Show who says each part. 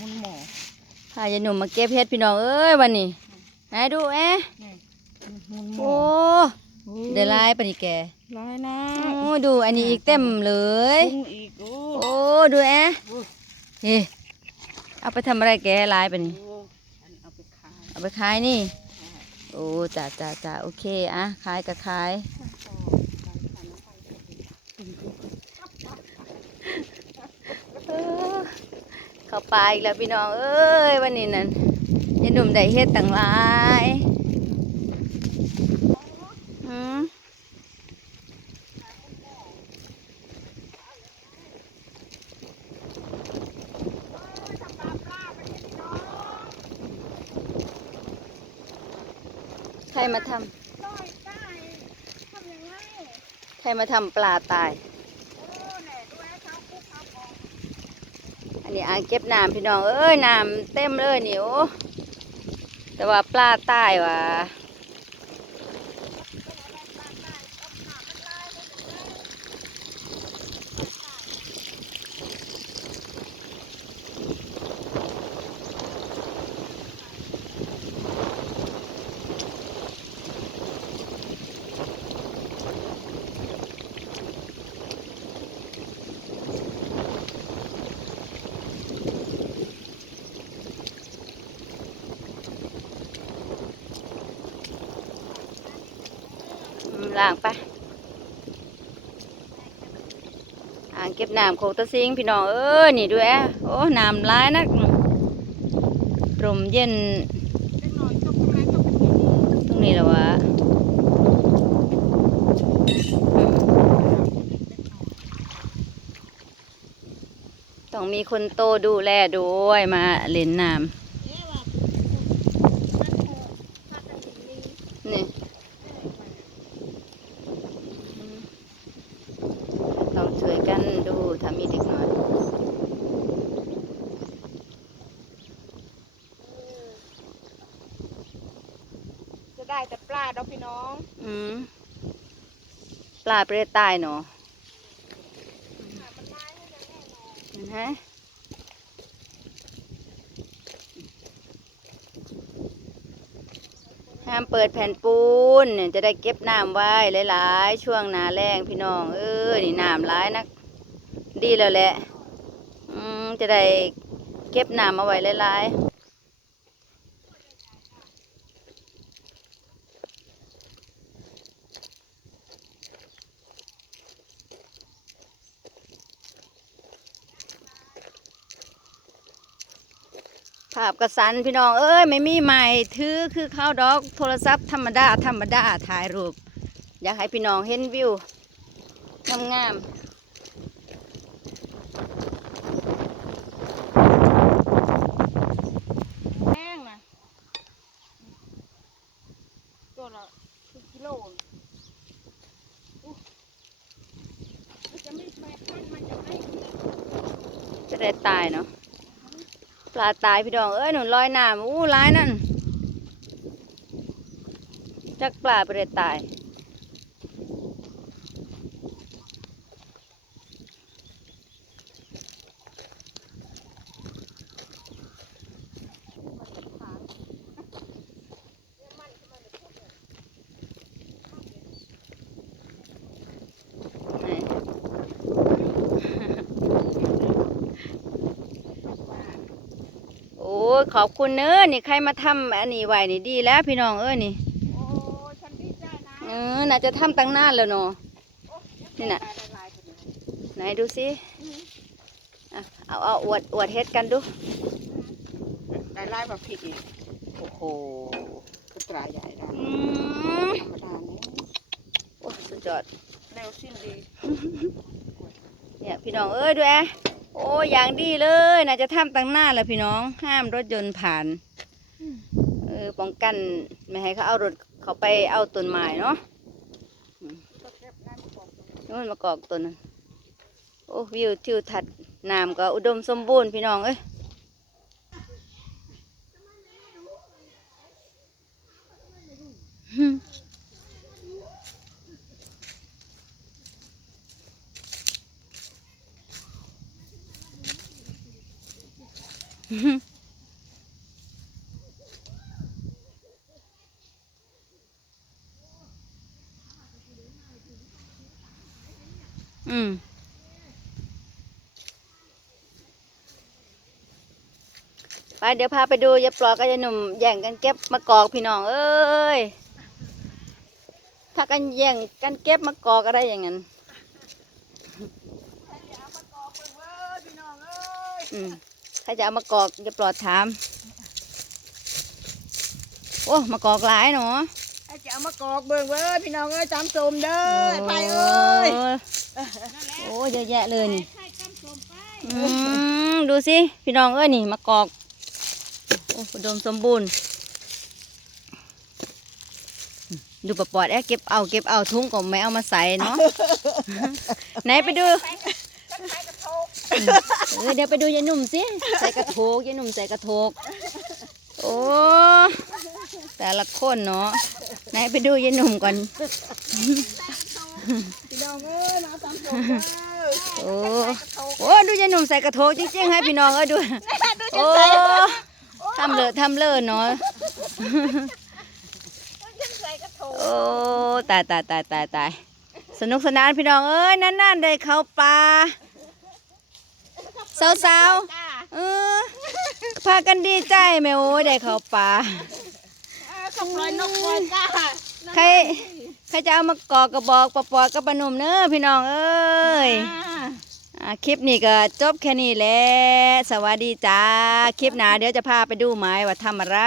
Speaker 1: มุนหมอ
Speaker 2: พายายหนุ่มมาเก็บเห็ดพี่น้องเอ้ยวันนี้ไหนดูเอ๊ะ
Speaker 1: นี่มุนหม
Speaker 2: โอ้
Speaker 1: อ
Speaker 2: ได้ลายปะนี่แก
Speaker 1: ลายนะ
Speaker 2: โอ้ดูอันนี้อีกเต็มเลย
Speaker 1: กุ้งอีกโอ้
Speaker 2: โอ้ดูเอ๊ะเฮ้เอาไปทำอะไรแกลายปะนี่
Speaker 1: โอ้อันเอาไปขาย
Speaker 2: เอาไปขายนี่ โอ้จ้าจ้าจ้าโอเคอะขายก็ขายเออ เข้าไปอีกแล้วพี่น้อง เอ้ย วันนี้นั่นยายหนุ่มได้เฮ็ดต่างหลายอืมใครมาทำใครมาทำปลาตาย
Speaker 1: โอ้แหน่ด้วยเขาคุกเขาบอก
Speaker 2: อั นนี้อ่างเก็บน้ำพี่น้องเอ้ยน้ำเต็มเลยนิวแต่ว่าปลาตายว่ะ ล่างไปอ่างเก็บน้ำโคตะซิงพี่น้องเอ้ยนี่ด้วยโอ้น้ำร้ายนักลมเย็น
Speaker 1: ต
Speaker 2: รงนี้และวะต้องมีคนโตดูแลด้วยมาเล่นน้
Speaker 1: เอ๊ะว่ามันโหถ้าเป็นอย่างนี้ำ
Speaker 2: นี่ต้องช่วยกันดูถ้ามีเด็กน้อย
Speaker 1: จะ ได้แต่ปลาดอกพี่น้อง
Speaker 2: อืมปลาเปรตตายเนาะห็นไหมห้ามเปิดแผ่นปูนเนี่ยจะได้เก็บน้ำไว้หลายๆ ช่วงหนาแรงพี่น้อง เออนี่น้ำร้ายนักดีแล้วแหละ อืมจะได้เก็บน้ำเอาไว้หลายๆาพกระสันพี่น้องเอ้ยไม่มีใหม่ถือคือเข้าดอกโทรศัพท์ธรรมดาธรรมดาถ่ายรูป อยากให้พี่น้องเห็นวิวงาม
Speaker 1: แห้งนะตัวละสิบกิโลอู้มันจะไม่แปลกมันมันจะไม่
Speaker 2: ๆจะได้ตายเนาะ ปลาตายพี่ดอง เอ้ยหนุนลอยน้ำอู้ร้ายนั่น จักปลาไปเลยตาย ยขอบคุณเนอะนี่ใครมาทำอันนี้ไว้นี่ดีแล้วพี่น้องเอ้ยนี่
Speaker 1: โอ้ฉันดีใจนะ
Speaker 2: เออน่าจะทำตั้งนานแล้วเนาะนี่น่ะ
Speaker 1: ได้หลายๆคนเลย
Speaker 2: ไหนดูสิอะเอาเอาอวดอวดเฮ็ดกันดู
Speaker 1: ได้หลายแบบผิดอีก
Speaker 2: โอ้โห
Speaker 1: คือตราใหญ่ได้
Speaker 2: อืม
Speaker 1: ธรรมดาเนี่ย
Speaker 2: โอ้สุดยอด
Speaker 1: เร็วสิ้นดี
Speaker 2: เนี่ยพี่น้องเอ้ยดูแอะ โอ้อย่างดีเลยน่าจะทำตั้งหน้าแล้วพี่น้อง ห้ามรถยนต์ผ่านเออป้องกันไม่ให้เขาเอารถเขาไปเอาต้นไม้เนาะ
Speaker 1: ก็เก็บได้มาบอก
Speaker 2: นู่นมากอกต้นนั้นโอ้วิวทิวทัศน์น้ำก็อุดมสมบูรณ์พี่น้องเอ้ย อืมไปเดี๋ยวพาไปดูยายปลอกกับยายหนุ่มแย่งกันเก็บมะกอกพี่น้องเอ้ยถ้ากันแย่งกันเก็บมะกอกอะไรอย่างนั้นอืมาจะเอามากอกยายปลอดถาม โอ้มะกอกหลายเนาะ
Speaker 1: ให้จะเอามากอกเบิ่งเว้ยพี่น้องเอ้ยจำสมเด้อไปเอ้ย
Speaker 2: โอ้เยอะแยะเลยนี่
Speaker 1: ใช่จำสมไป
Speaker 2: อืมดูสิพี่น้องเอ้ยนี่มะกอกโอ้อุดมสมบูรณ์ ดูปะปอดแอะเก็บเอาเก็บเอาทุ่งก็ไม่เอามาใส่เนาะไหนไปดู
Speaker 1: ใส่กระทง
Speaker 2: เออเดี๋ยวไปดูยายหนุ่มสิใส่กระโถกยายหนุ่มใส่กระโถกโอ้แต่ละคนเนาะไหนไปดูยายหนุ่มก่อน
Speaker 1: พี่น้องเอ้ยมาจำสมเด้อ
Speaker 2: โอ้โอ้ดูยายหนุ่มใส่กระโถกจริงๆให้พี่น้องเอ้ยดูโอ้ทำเลอะทำเลอะเนาะโอ้ตายตายตายตายตายสนุกสนานพี่น้องเอ้ยนั่นๆได้เข้าป่า สาว
Speaker 1: จ้า
Speaker 2: ๆเออพากันดีใจแม่โอ้ยได้เข้าป่า
Speaker 1: เออขับลอยนกลอยจ้า
Speaker 2: ใครใครจะเอามากอกกระบอกปะปอกับปะหนุ่มเนอะพี่น้องเอ้ยอ่าคลิปนี้ก็จบแค่นี้แหละสวัสดีจ้า คลิปหน้าเดี๋ยวจะพาไปดูไม้ว่าทำอะไร